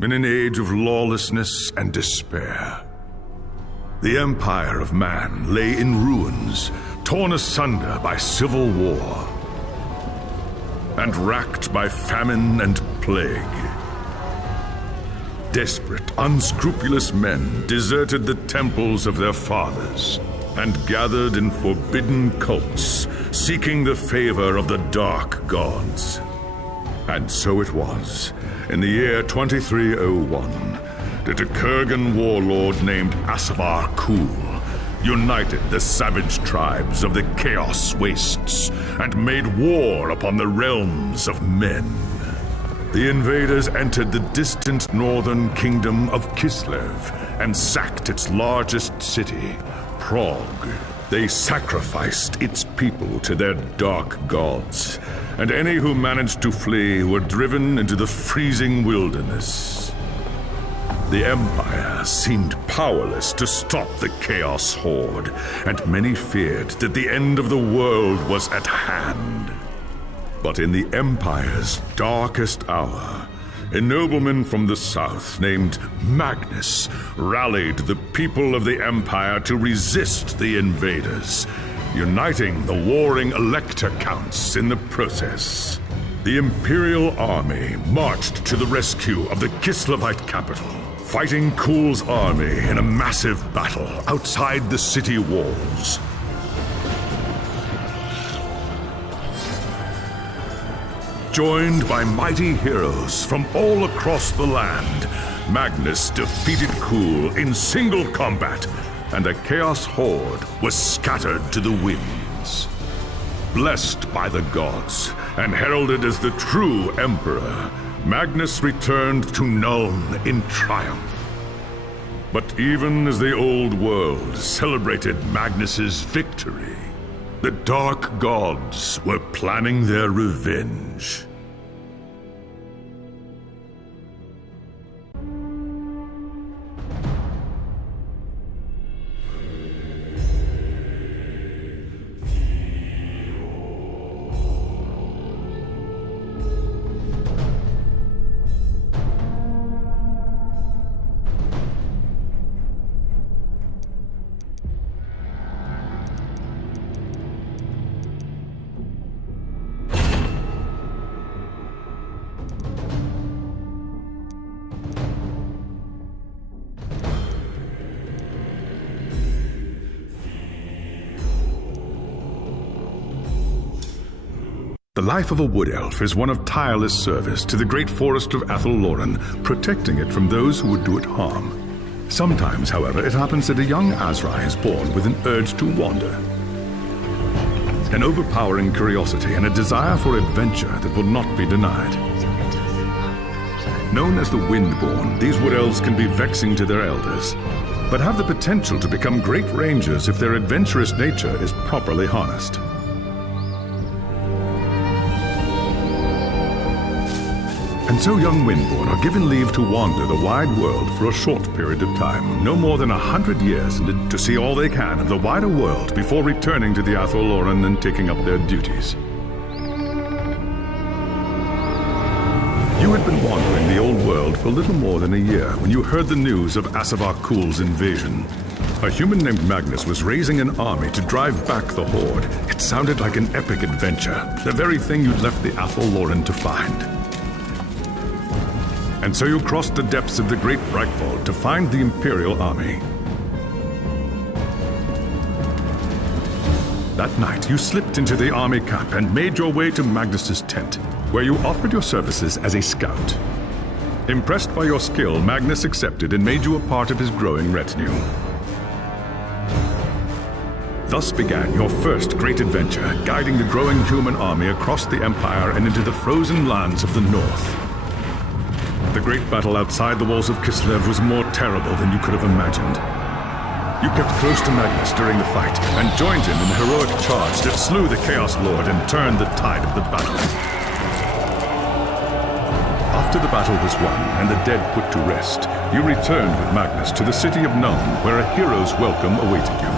in an age of lawlessness and despair. The empire of man lay in ruins, torn asunder by civil war, and racked by famine and plague. Desperate, unscrupulous men deserted the temples of their fathers and gathered in forbidden cults, seeking the favor of the dark gods. And so it was, in the year 2301, that a Kurgan warlord named Asavar Kul united the savage tribes of the Chaos Wastes and made war upon the realms of men. The invaders entered the distant northern kingdom of Kislev and sacked its largest city, Prague. They sacrificed its people to their dark gods, and any who managed to flee were driven into the freezing wilderness. The Empire seemed powerless to stop the Chaos Horde, and many feared that the end of the world was at hand. But in the Empire's darkest hour, a nobleman from the south named Magnus rallied the people of the Empire to resist the invaders, uniting the warring Elector counts in the process. The Imperial army marched to the rescue of the Kislevite capital, fighting Kul's army in a massive battle outside the city walls. Joined by mighty heroes from all across the land, Magnus defeated Kul in single combat, and a Chaos Horde was scattered to the winds. Blessed by the gods and heralded as the true Emperor, Magnus returned to Nuln in triumph. But even as the old world celebrated Magnus's victory, the dark gods were planning their revenge. The life of a wood elf is one of tireless service to the great forest of Athelloren, protecting it from those who would do it harm. Sometimes, however, it happens that a young Azrai is born with an urge to wander. An overpowering curiosity and a desire for adventure that will not be denied. Known as the Windborn, these wood elves can be vexing to their elders, but have the potential to become great rangers if their adventurous nature is properly harnessed. And so young Windborn are given leave to wander the wide world for a short period of time, no more than 100 years, and to see all they can of the wider world before returning to the Athelloren and taking up their duties. You had been wandering the old world for little more than a year when you heard the news of Asavar Kul's invasion. A human named Magnus was raising an army to drive back the Horde. It sounded like an epic adventure, the very thing you'd left the Athelloren to find. And so you crossed the depths of the Great Breakfall to find the Imperial army. That night, you slipped into the army camp and made your way to Magnus's tent, where you offered your services as a scout. Impressed by your skill, Magnus accepted and made you a part of his growing retinue. Thus began your first great adventure, guiding the growing human army across the Empire and into the frozen lands of the North. The great battle outside the walls of Kislev was more terrible than you could have imagined. You kept close to Magnus during the fight and joined him in the heroic charge that slew the Chaos Lord and turned the tide of the battle. After the battle was won and the dead put to rest, you returned with Magnus to the city of Nuln, where a hero's welcome awaited you.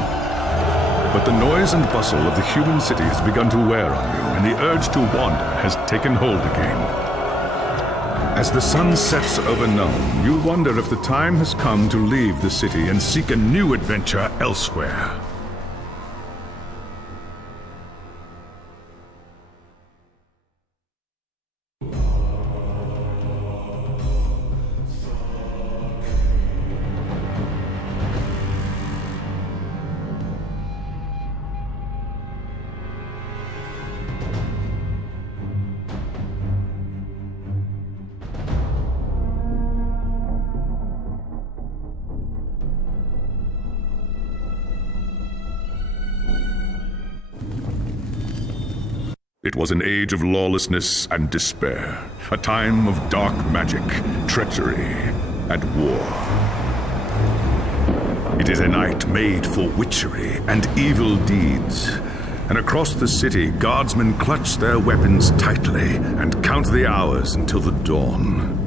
But the noise and bustle of the human city has begun to wear on you, and the urge to wander has taken hold again. As the sun sets over Nuln, you wonder if the time has come to leave the city and seek a new adventure elsewhere. It was an age of lawlessness and despair, a time of dark magic, treachery, and war. It is a night made for witchery and evil deeds, and across the city, guardsmen clutch their weapons tightly and count the hours until the dawn.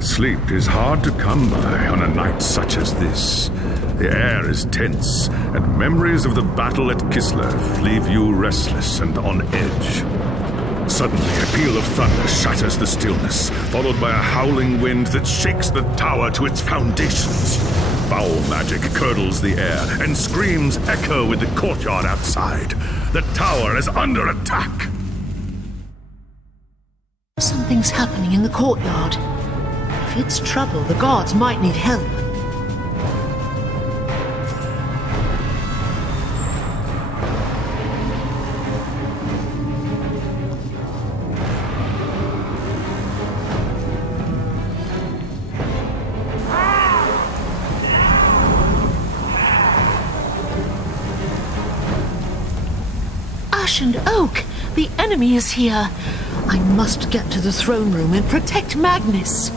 Sleep is hard to come by on a night such as this. The air is tense, and memories of the battle at Kislev leave you restless and on edge. Suddenly, a peal of thunder shatters the stillness, followed by a howling wind that shakes the tower to its foundations. Foul magic curdles the air, and screams echo in the courtyard outside. The tower is under attack! Something's happening in the courtyard. If it's trouble, the guards might need help. Ash and Oak! The enemy is here! I must get to the throne room and protect Magnus!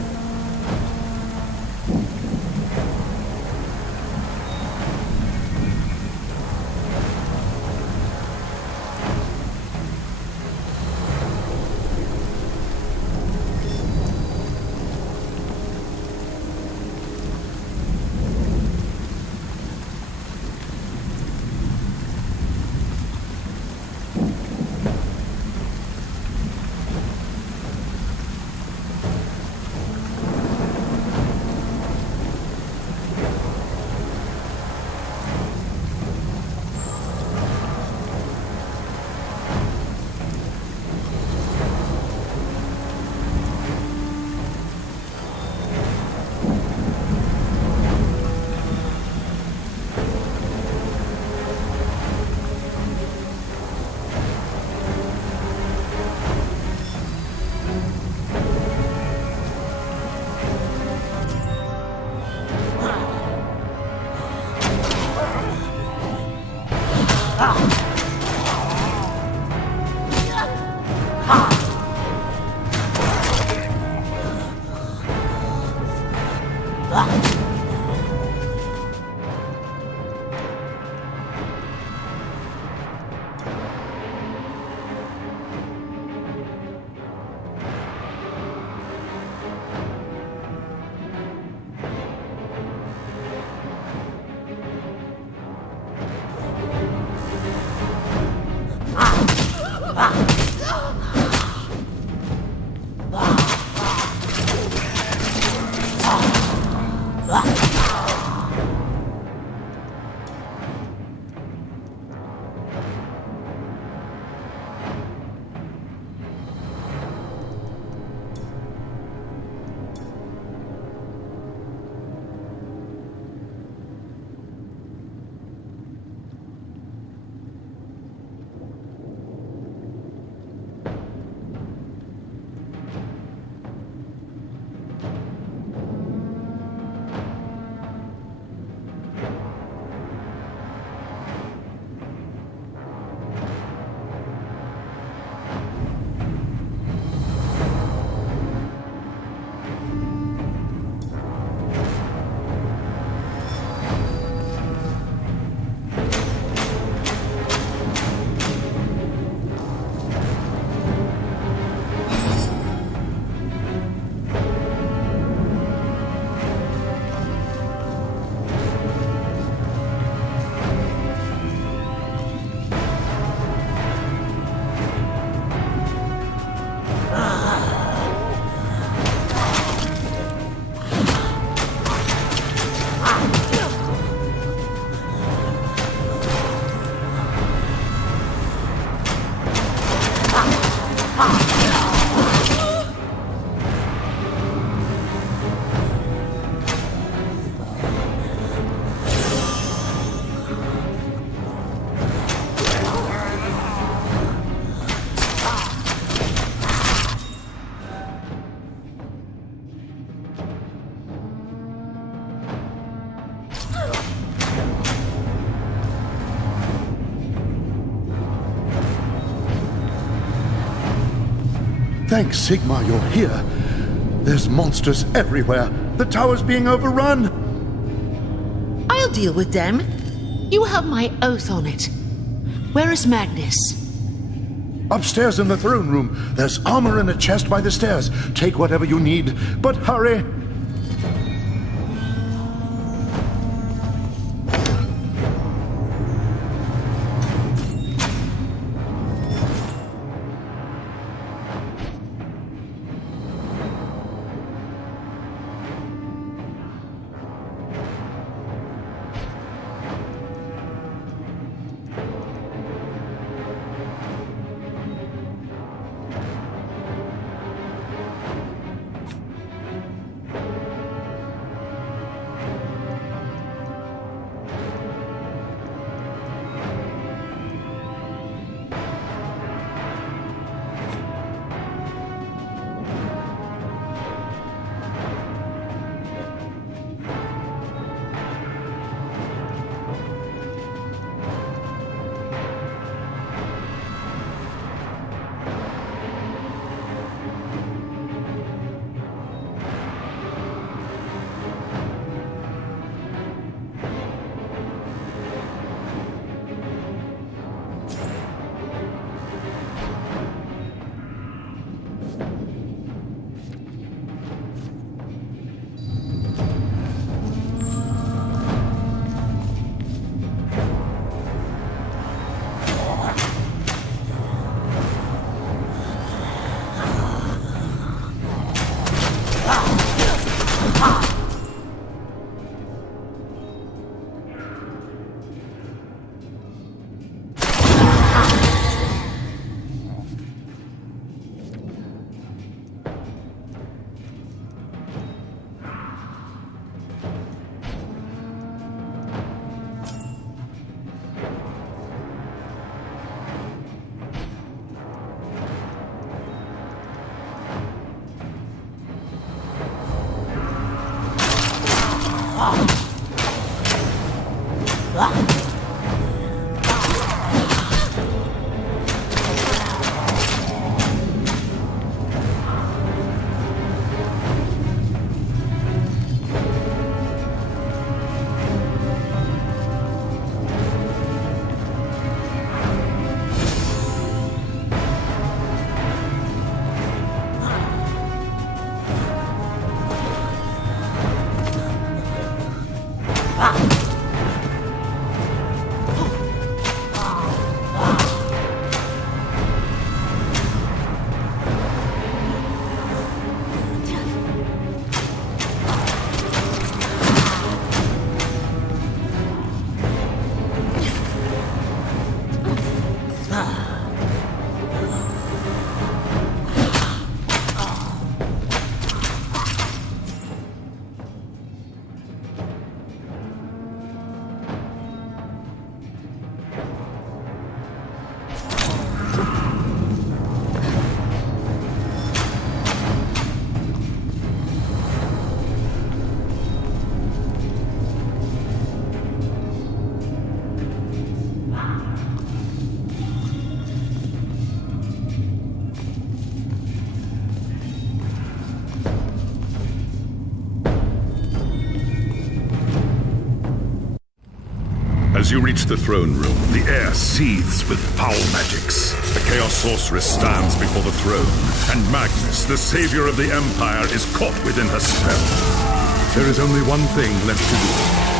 Thanks, Sigmar, you're here. There's monsters everywhere. The tower's being overrun. I'll deal with them. You have my oath on it. Where is Magnus? Upstairs in the throne room. There's armor in a chest by the stairs. Take whatever you need, but hurry. As you reach the throne room, the air seethes with foul magics. The Chaos Sorceress stands before the throne, and Magnus, the savior of the Empire, is caught within her spell. There is only one thing left to do.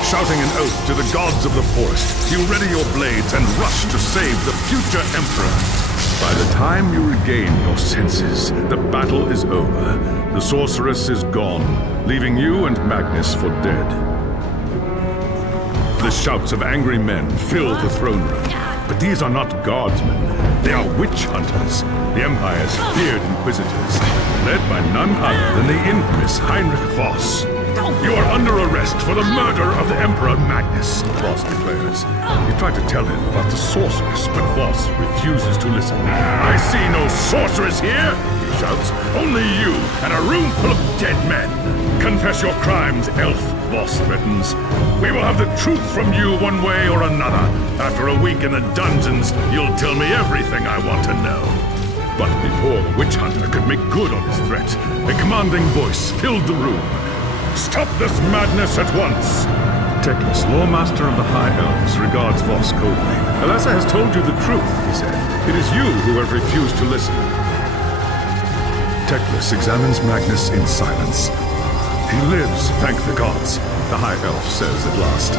Shouting an oath to the gods of the forest, you ready your blades and rush to save the future Emperor. By the time you regain your senses, the battle is over. The Sorceress is gone, leaving you and Magnus for dead. The shouts of angry men fill the throne room. But these are not guardsmen. They are witch hunters, the Empire's feared inquisitors, led by none other than the infamous Heinrich Voss. You are under arrest for the murder of the Emperor Magnus, Voss declares. You try to tell him about the sorceress, but Voss refuses to listen. I see no sorceress here, he shouts. Only you and a room full of dead men. Confess your crimes, elf, Voss threatens. We will have the truth from you one way or another. After a week in the dungeons, you'll tell me everything I want to know. But before the witch hunter could make good on his threat, a commanding voice filled the room. Stop this madness at once! Teclis, Lawmaster of the High Elves, regards Voss coldly. Elissa has told you the truth, he said. It is you who have refused to listen. Teclis examines Magnus in silence. He lives, thank the gods, the High Elf says at last.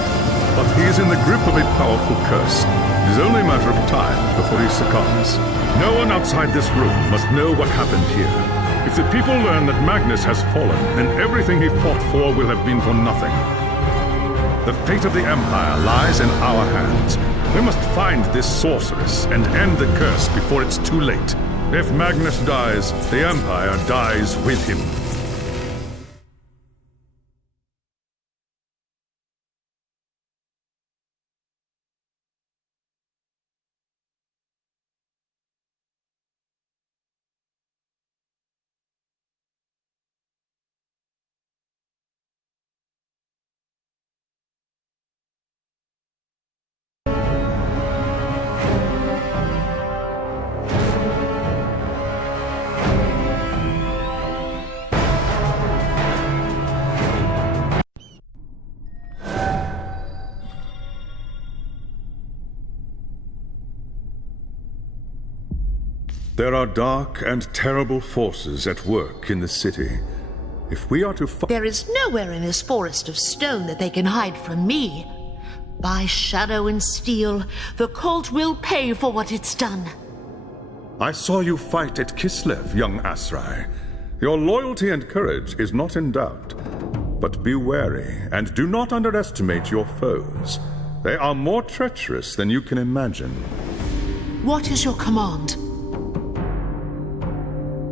But he is in the grip of a powerful curse. It is only a matter of time before he succumbs. No one outside this room must know what happened here. If the people learn that Magnus has fallen, then everything he fought for will have been for nothing. The fate of the Empire lies in our hands. We must find this sorceress and end the curse before it's too late. If Magnus dies, the Empire dies with him. There are dark and terrible forces at work in the city. If we are to fight... There is nowhere in this forest of stone that they can hide from me. By shadow and steel, the cult will pay for what it's done. I saw you fight at Kislev, young Asrai. Your loyalty and courage is not in doubt. But be wary, and do not underestimate your foes. They are more treacherous than you can imagine. What is your command?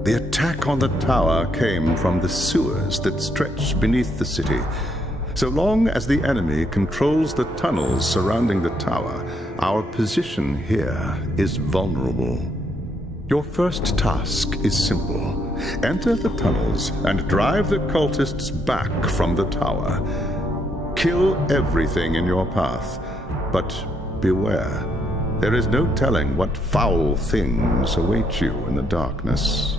The attack on the tower came from the sewers that stretch beneath the city. So long as the enemy controls the tunnels surrounding the tower, our position here is vulnerable. Your first task is simple. Enter the tunnels and drive the cultists back from the tower. Kill everything in your path, but beware. There is no telling what foul things await you in the darkness.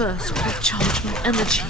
First, recharge my energy.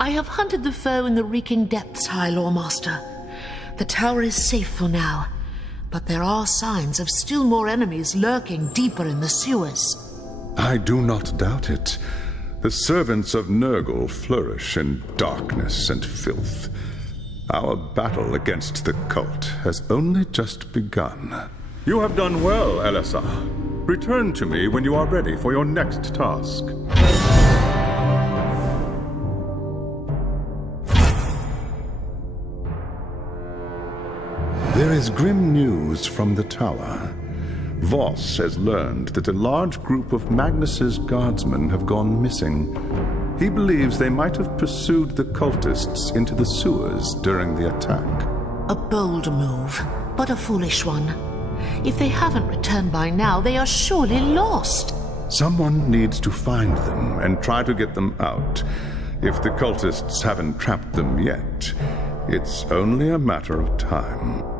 I have hunted the foe in the reeking depths, High Lawmaster. The tower is safe for now, but there are signs of still more enemies lurking deeper in the sewers. I do not doubt it. The servants of Nurgle flourish in darkness and filth. Our battle against the cult has only just begun. You have done well, Elissa. Return to me when you are ready for your next task. There is grim news from the tower. Voss has learned that a large group of Magnus's guardsmen have gone missing. He believes they might have pursued the cultists into the sewers during the attack. A bold move, but a foolish one. If they haven't returned by now, they are surely lost. Someone needs to find them and try to get them out. If the cultists haven't trapped them yet, it's only a matter of time.